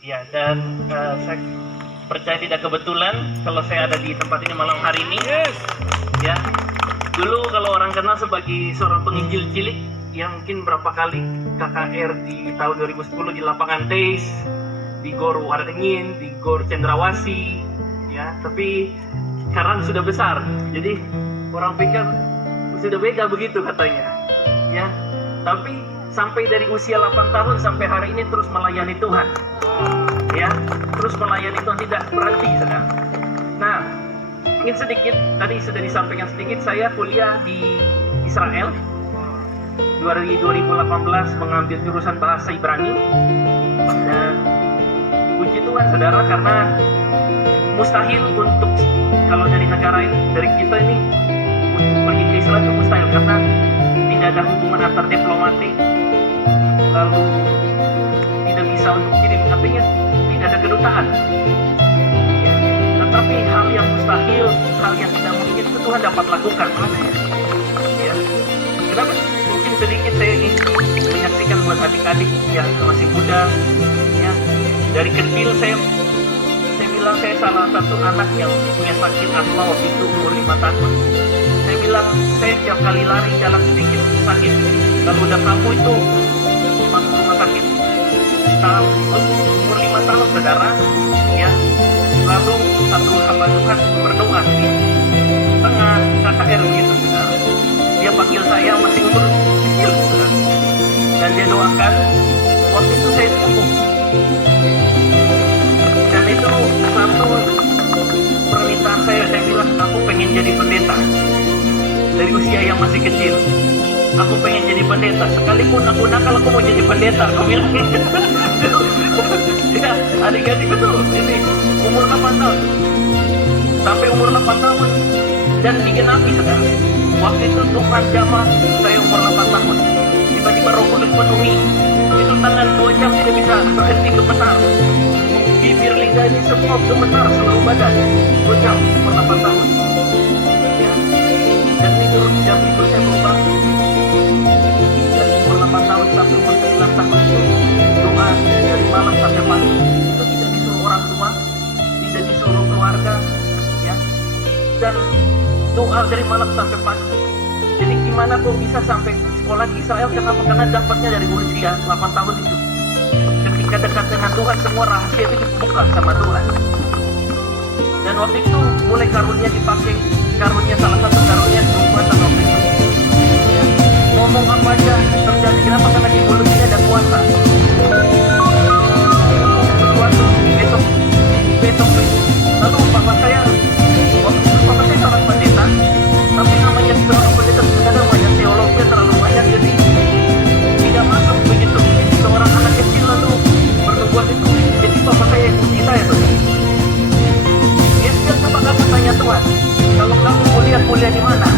Ya, dan saya percaya tidak kebetulan kalau saya ada di tempat ini malam hari ini. Yes. Ya, dulu kalau orang kenal sebagai seorang penginjil cilik, yang mungkin berapa kali KKR di tahun 2010 di lapangan TEIS, di Gor Waringin, di Gor Cendrawasih, ya. Tapi sekarang sudah besar, jadi orang pikir sudah beda begitu katanya, ya. Tapi sampai dari usia 8 tahun sampai hari ini terus melayani Tuhan, ya. Terus melayani Tuhan, tidak berhenti sekarang. Nah, ingin sedikit, tadi sudah disampaikan sedikit, saya kuliah di Israel 2018 mengambil jurusan bahasa Ibrani. Dan puji Tuhan saudara, karena mustahil untuk kalau dari negara ini, dari kita ini untuk pergi ke Israel itu mustahil, karena tidak ada hubungan antar diplomatik, lalu tidak bisa untuk kirim, artinya tidak ada kedutaan, ya. Tetapi hal yang mustahil, hal yang tidak mungkin itu Tuhan dapat lakukan, ya. Kenapa? Mungkin sedikit saya ingin menyaksikan buat adik-adik yang masih muda, ya. Dari kecil saya bilang saya salah satu anak yang punya sakit asma waktu itu umur 5 tahun. Saya bilang saya tiap kali lari jalan sedikit sakit. Kalau udah kamu itu masuk rumah sakit. Umur 5 tahun saudara, ya. Lalu satu hamba Tuhan berdoa di tengah KKR gitu, saudara. Dia panggil saya masih umur kecil, saudara. Dan dia doakan, waktu itu saya sembuh. Dan itu satu permintaan saya bilang aku pengen jadi pendeta. Dari usia yang masih kecil, aku pengen jadi pendeta. Sekalipun aku nakal, aku mau jadi pendeta, aku bilang. Ya, adik-adik betul, ini umur 8 tahun. Sampai umur 8 tahun dan digenapi sekarang. Waktu itu Tuhan jamah saya umur 8 tahun. Tiba-tiba Roh Kudus penuhi. Itu tangan 2 jam tidak bisa berhenti gemetar. Bibir lidah ini semua gemetar seluruh badan. 2 jam umur 8 tahun. Ya. Dan tidur jam tidur saya berubah. Dan umur 8 tahun sampai umur 9 tahun itu doa dari malam sampai pagi. Itu tidak disuruh orang tua, tidak disuruh keluarga, ya. Dan doa dari malam sampai pagi. Jadi gimana kok bisa sampai sekolah di Israel? Kenapa? Karena dapatnya dari usia 8 tahun itu. Ketika dekat dengan Tuhan, semua rahasia itu dibuka sama Tuhan. Dan waktu itu mulai karunia dipakai, karunia salah satu karunia kekuatan waktu itu. Ya. Ngomong apa aja terjadi. Kenapa? Karena di mulutnya ada kuasa. Suatu besok. Lalu papa saya, waktu itu papa saya seorang pendeta, tapi namanya seorang pendeta kadang banyak teologi terlalu banyak, jadi tidak masuk begitu. Seorang anak kecil lalu bernubuat itu, jadi papa saya ikuti saya tuh. Dia coba kamu tanya Tuhan, kalau kamu kuliah di mana?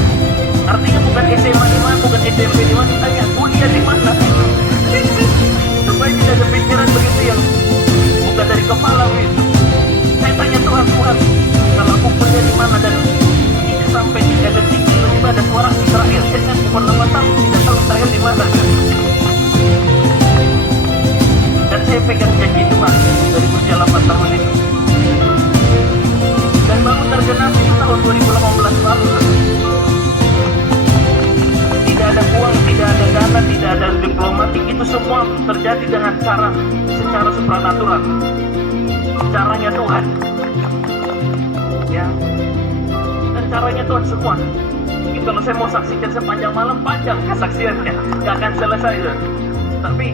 Artinya bukan SMA di mana, bukan SMP di mana, tanya kuliah di mana. Supaya tidak ada pikiran begitu yang bukan dari kepala begitu. Saya tanya Tuhan, kalau aku kuliah di mana, dan tidak sampai 3 detik tiba-tiba ada suara Israel. Saya kan umur 8 tahun tidak tahu Israel di mana. Dan saya pegang janji Tuhan dari usia 8 tahun itu. Dan baru tergenapi itu tahun 2018 lalu. Tidak ada uang, tidak ada dana, tidak ada diplomatik, itu semua terjadi dengan secara supranatural. Caranya Tuhan, ya. Dan caranya Tuhan semua. Mungkin kalau saya mau saksikan sepanjang malam, panjang kesaksiannya, gak akan selesai. Tapi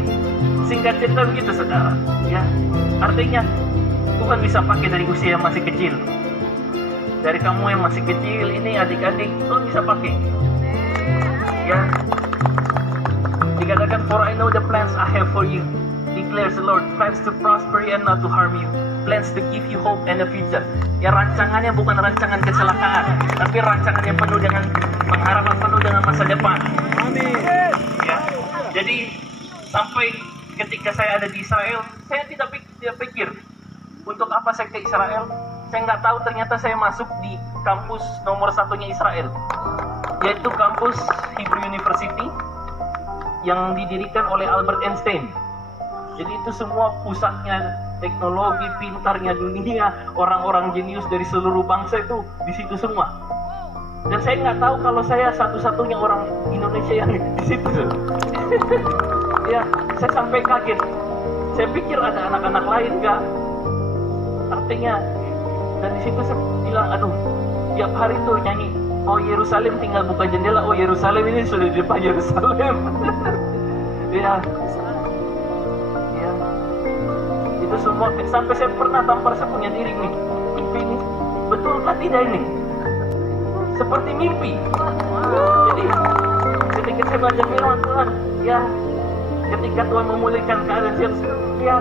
singkat cerita begitu saudara, ya. Artinya Tuhan bisa pakai dari usia yang masih kecil. Dari kamu yang masih kecil ini, adik-adik, Tuhan bisa pakai, ya. Dikatakan, for I know the plans I have for you, declares the Lord, plans to prosper you and not to harm you, plans to give you hope and a future. Ya, rancangannya bukan rancangan kecelakaan, tapi rancangannya penuh dengan pengharapan, penuh dengan masa depan. Amin. Ya, jadi sampai ketika saya ada di Israel, saya tidak pikir untuk apa saya ke Israel. Saya nggak tahu ternyata saya masuk di kampus nomor 1-nya Israel, yaitu kampus Hebrew University yang didirikan oleh Albert Einstein. Jadi itu semua pusatnya teknologi, pintarnya dunia, orang-orang jenius dari seluruh bangsa itu di situ semua. Dan saya nggak tahu kalau saya satu-satunya orang Indonesia yang di situ. Ya, saya sampai kaget. Saya pikir ada anak-anak lain nggak. Artinya, dan di situ saya bilang, aduh, tiap hari tuh nyanyi, oh Yerusalem, tinggal buka jendela, oh Yerusalem ini sudah di depan Yerusalem. Ya, ya, itu semua sampai saya pernah tampar saya punya diri nih, mimpi ini, betulkah tidak ini? Seperti mimpi. Jadi ketika saya baca firman Tuhan, ya, ketika Tuhan memulihkan keadaan saya, ya,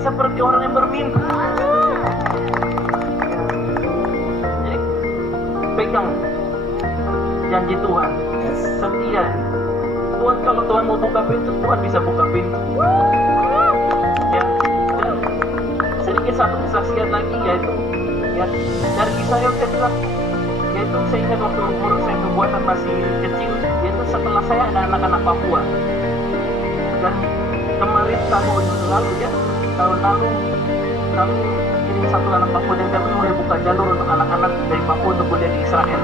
seperti orang yang bermimpi. Jadi pegang janji Tuhan, setia. Tuhan, kalau Tuhan mau buka pintu, Tuhan bisa buka pintu. Ya, dan sedikit satu kesaksian lagi, yaitu ya, dari kisah yang saya bilang, yaitu saya ingat waktu umur saya kebuatan masih kecil, yaitu setelah saya ada anak-anak Papua. Dan kemarin tahun lalu ya, tahun lalu kami ini satu anak Papua dan kami mulai buka jalur untuk anak-anak dari Papua untuk kuliah di Israel.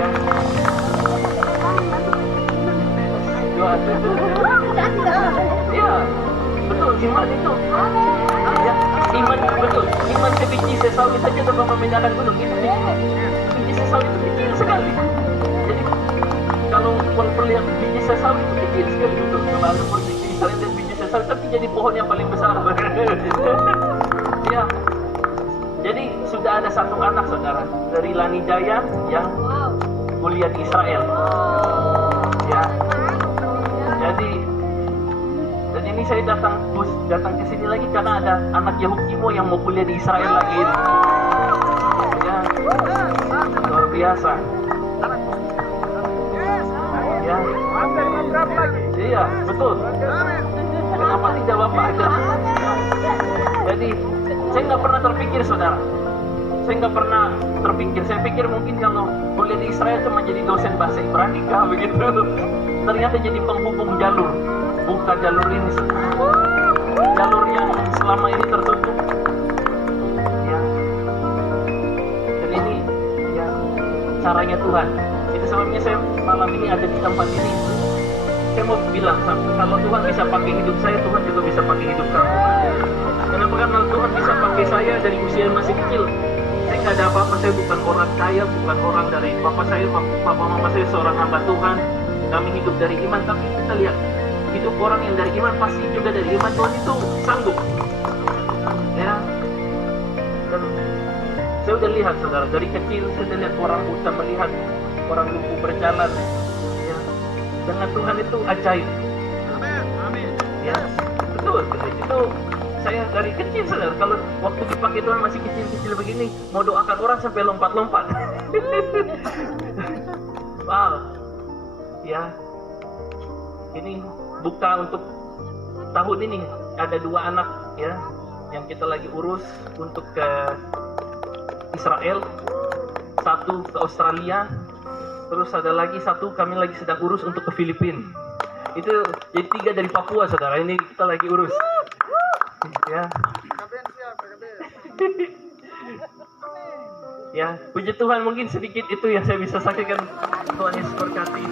Ya. Iya, betul, iman itu. Ya, iman betul. Iman sebiji sesawi saja dapat memindahkan gunung. Itu biji sesawi itu kecil sekali. Jadi kalau perlihat biji sesawi itu kecil sekali betul. Kalau ada biji Israel dan biji sesawi, tapi jadi pohon yang paling besar. Ya. Jadi sudah ada satu anak saudara dari Lani Jaya yang kuliah di Israel. Ya. Jadi dan ini saya datang ke sini lagi karena ada anak Yahukimo yang mau kuliah di Israel lagi. Ya, luar biasa. Ya, iya betul. Kenapa tidak Bapak? Jadi saya nggak pernah terpikir saudara. Saya nggak pernah terpikir. Saya pikir mungkin kalau kuliah di Israel cuma jadi dosen bahasa Ibrani kah begitu. Ternyata jadi penghubung jalur. Buka jalur ini, jalur yang selama ini tertutup. Ya. Dan ini ya caranya Tuhan. Itu sebabnya saya malam ini ada di tempat ini. Saya mau bilang, kalau Tuhan bisa pakai hidup saya, Tuhan juga bisa pakai hidup kamu. Kenapa? Karena Tuhan bisa pakai saya dari usia yang masih kecil. Saya nggak ada apa-apa, saya bukan orang kaya, bukan orang dari papa mama saya seorang hamba Tuhan. Kami hidup dari iman, tapi kita lihat hidup orang yang dari iman pasti juga dari iman. Tuhan itu sanggup. Ya. Dan saya udah lihat saudara, dari kecil saya udah lihat orang buta melihat, orang lumpuh berjalan. Ya. Dengan Tuhan itu ajaib. Amin. Ya. Betul. Itu saya dari kecil saudara, kalau waktu dipakai Tuhan masih kecil-kecil begini, mau doakan orang sampai lompat-lompat. Wow. Ya, ini buka untuk tahun ini ada 2 anak ya yang kita lagi urus untuk ke Israel, 1 ke Australia, terus ada lagi 1 kami lagi sedang urus untuk ke Filipina. Itu jadi 3 dari Papua saudara, ini kita lagi urus. Ya. Ya, puji Tuhan, mungkin sedikit itu yang saya bisa saksikan. Tuhan Yesus berkati.